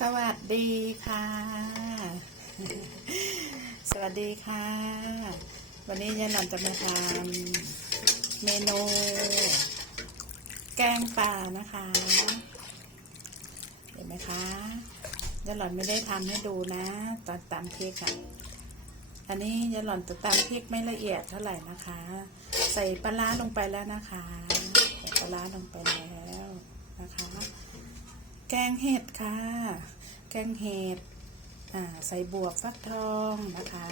สวัสดีค่ะ สวัสดีค่ะ วันนี้ยายหล่อนจะมาทำเมนู แกงป่านะคะ เห็นไหมคะยายหล่อนไม่ได้ทำให้ดูนะ ตอนตำพริกค่ะ อันนี้ยายหล่อนจะตำพริกไม่ละเอียดเท่าไหร่นะคะ ใส่ปลาร้าลงไปแล้วนะคะ ใส่ปลาร้าลงไปแล้ว แกงเห็ดค่ะ แกงเห็ดใส่บวบฟักทองนะคะ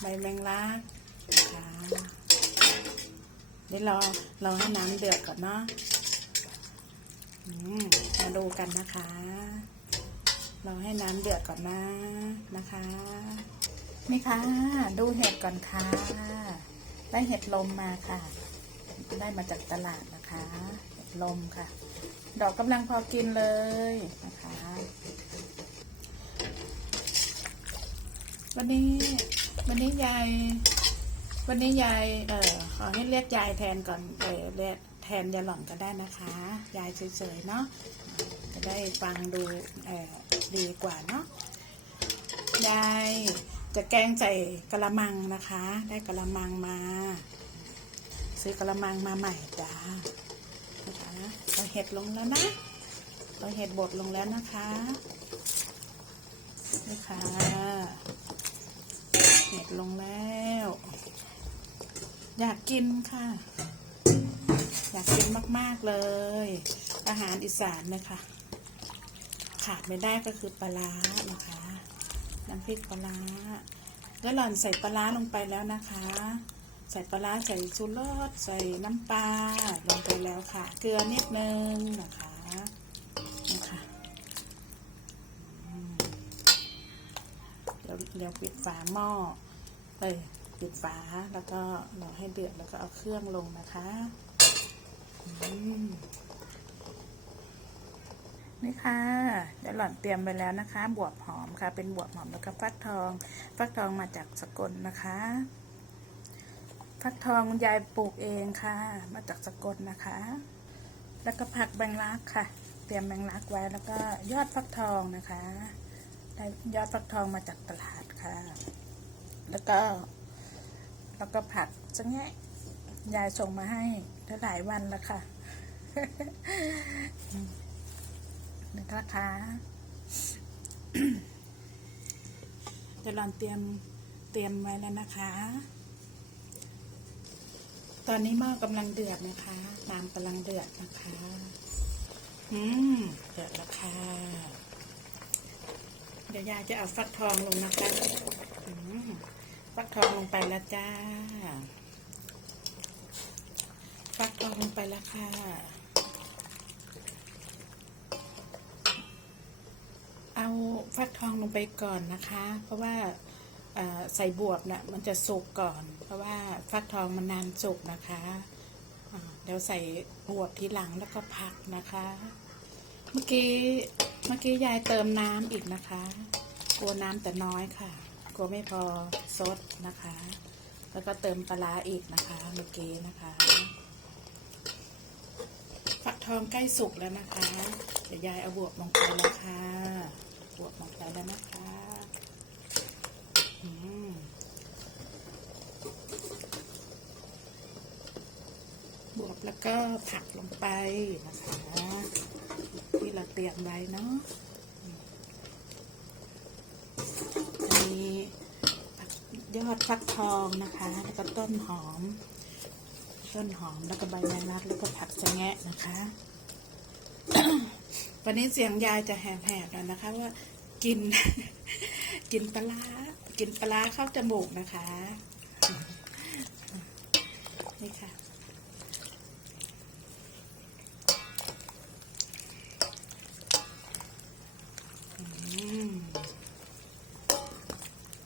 ใบแมงลักนะคะนี่รอรอให้น้ำเดือดก่อนเนาะมาดูกันนะคะรอให้น้ำเดือดก่อนนะนะคะ นี่ค่ะ ดูเห็ดก่อนค่ะ ได้เห็ดลมมาค่ะ ได้มาจากตลาดนะคะ ลมค่ะ ดอกกำลังพอกินเลยนะคะ วันนี้ วันนี้ยาย วันนี้ยายเอ่อขอให้เรียกยายแทนก่อนเออเรียกแทนยายหล่อนก็ได้นะคะ ยายเฉยๆเนาะจะได้ฟังดูเออดีกว่าเนาะยายจะแกงใส่กระมังนะคะ ได้กระมังมา ซื้อกระมังมาใหม่จ้านะคะ เราเห็ดลงแล้วนะ เราเห็ดบดลงแล้วนะคะนี่ค่ะ เห็ดลงแล้ว อยากกินค่ะ อยากกินมาก ๆ เลย อาหารอีสานนะคะขาดไม่ได้ก็คือปลาร้านะคะ น้ำพริกปลาร้าแล้วหล่อนใส่ปลาร้าลงไปแล้วนะคะ ใส่ปลาใส่ชูรสใส่น้ำปลาลงไปแล้วค่ะ เกลือนิดนึงนะคะนะคะเดี๋ยวเดี๋ยวปิดฝาหม้อเอ้ยปิดฝาแล้วก็รอให้เดือดแล้วก็เอาเครื่องลงนะคะอืมนี่ค่ะเดี๋ยวหล่อนเตรียมไปแล้วนะคะ บวบหอมค่ะ เป็นบวบหอมแล้วก็ฟักทอง ฟักทองมาจากสกลนะคะ ฟักทองคุณยายปลูกเองค่ะ มาจากสกลนะคะ แล้วก็ผักแบงลักค่ะ เตรียมแบงลักไว้แล้วก็ยอดฟักทองนะคะได้ยอดฟักทองมาจากตลาดค่ะ แล้วก็แล้วก็ผักจะแงะยายส่งมาให้ได้หลายวันแล้วค่ะนะคะจะลองเตรียมเตรียมไว้แล้วนะคะ ตอนนี้หม้อกำลังเดือดนะคะ น้ำกำลังเดือดนะคะ อืม เดือดแล้วค่ะ เดี๋ยวยายจะเอาฟักทองลงนะคะฟักทองลงไปแล้วจ้า ฟักทองลงไปแล้วค่ะเอาฟักทองลงไปก่อนนะคะ เพราะว่า ใส่บวบนะ่ะมันจะสุกก่อน เพราะว่าฟักทองมันนานสุกนะคะเดี๋ยวใส่บวบทีหลังแล้วก็ผักนะคะ เมื่อกี้เมื่อกี้ยายเติมน้ำอีกนะคะ กลัวน้ำแต่น้อยค่ะ กลัวไม่พอซดนะคะ แล้วก็เติมปลาอีกนะคะ เมื่อกี้นะคะ ฟักทองใกล้สุกแล้วนะคะ เดี๋ยวยายเอาบวบลงไปแล้วค่ะ บวบลงไปแล้วนะคะ บวบแล้วก็ผักลงไปนะคะที่เราเตรียมไว้เนาะอันนี้ผักยอดฟักทองนะคะ แล้วก็ต้นหอม ต้นหอมแล้วก็ใบมงลักแล้วก็ผักสะแงะนะคะ วันนี้เสียงยายจะแหบๆหน่อยนะคะว่ากิน กินปลาร้า กินปลาร้าเข้าจมูกนะคะ นี่ค่ะ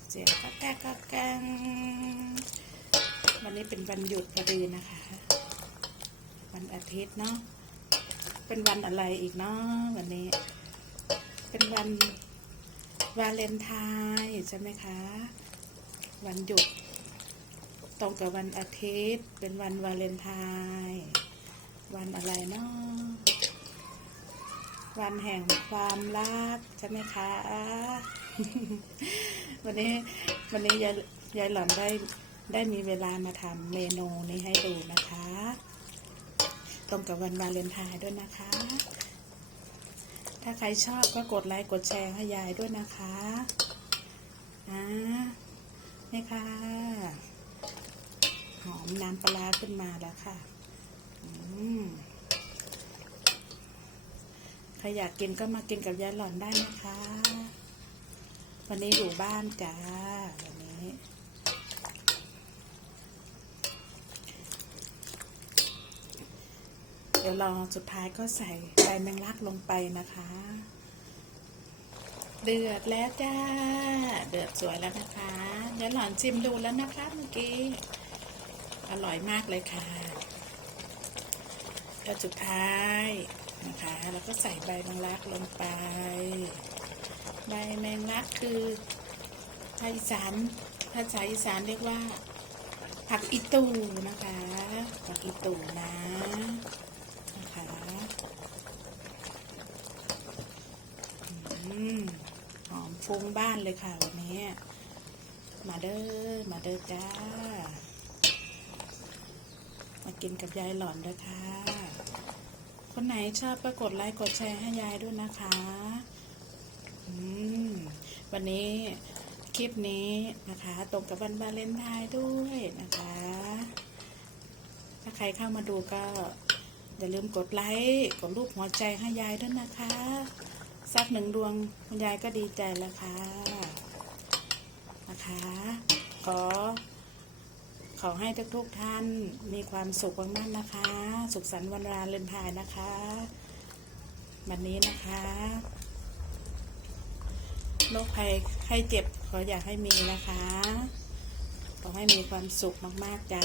เสียงก็แก๊กก็แกงวันนี้เป็นวันหยุดพอดีนะคะ วันอาทิตย์เนาะ เป็นวันอะไรอีกเนาะวันนี้ เป็นวัน วาเลนไทน์ใช่ไหมคะ วันหยุด ตรงกับวันอาทิตย์ เป็นวันวาเลนไทน์วันอะไรเนาะวันแห่งความรักใช่ไหมคะ วันนี้วันนี้ยายยายหล่อนได้ได้มีเวลามาทำเมนูนี้ให้ดูนะคะ ตรงกับวันวาเลนไทน์ด้วยนะคะ ถ้าใครชอบก็กดไลค์กดแชร์ให้ยายด้วยนะคะอ่านี่ค่ะ หอมน้ำปลาร้าขึ้นมาแล้วค่ะอืมใครอยากกินก็มากินกับยายหล่อนได้นะคะ วันนี้อยู่บ้านจ้าวันนี้ ดี๋ยวรอสุดท้ายก็ใส่ใบแมงลักลงไปนะคะ เดือดแล้วจ้า เดือดสวยแล้วนะคะยายหล่อนชิมดูแล้วนะคะเมื่อกี้ อร่อยมากเลยค่ะแล้วสุดท้ายนะคะแล้วก็ใส่ใบแมงลักลงไป ใบแมงลักคือภาษาอีสานภาษาอีสานเรียกว่าผักอีตูนะคะ ผักอีตูนะอืม หอมฟุ้งบ้านเลยค่ะวันนี้ มาเด้อ มาเด้อจ้า มากินกับยายหลอนด้วยค่ะ คนไหนชอบก็กดไลค์กดแชร์ให้ยายด้วยนะคะอืมวันนี้คลิปนี้นะคะตรงกับวันวาเลนไทน์ด้วยนะคะ ถ้าใครเข้ามาดูก็อย่าลืมกดไลค์กดรูปหัวใจให้ยายด้วยนะคะ สักหนึ่งดวงคุณยายก็ดีใจแล้วค่ะนะคะ ขอ ขอให้ทุกๆท่านมีความสุขมากๆนะคะ สุขสันต์วันวาเลนไทน์นะคะ วันนี้นะคะโรคภัยไข้เจ็บขออยากให้มีนะคะ ขอให้มีความสุขมาก ๆ จ้า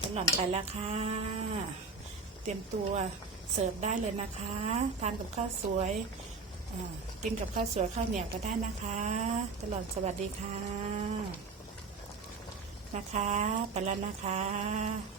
จะหล่อนไปแล้วค่ะ รียมตัวเสิร์ฟได้เลยนะคะ ทานกับข้าวสวยกินกับข้าวสวยข้าวเหนียวก็ได้นะคะ ตลอดสวัสดีค่ะ นะคะ ไปแล้วนะคะ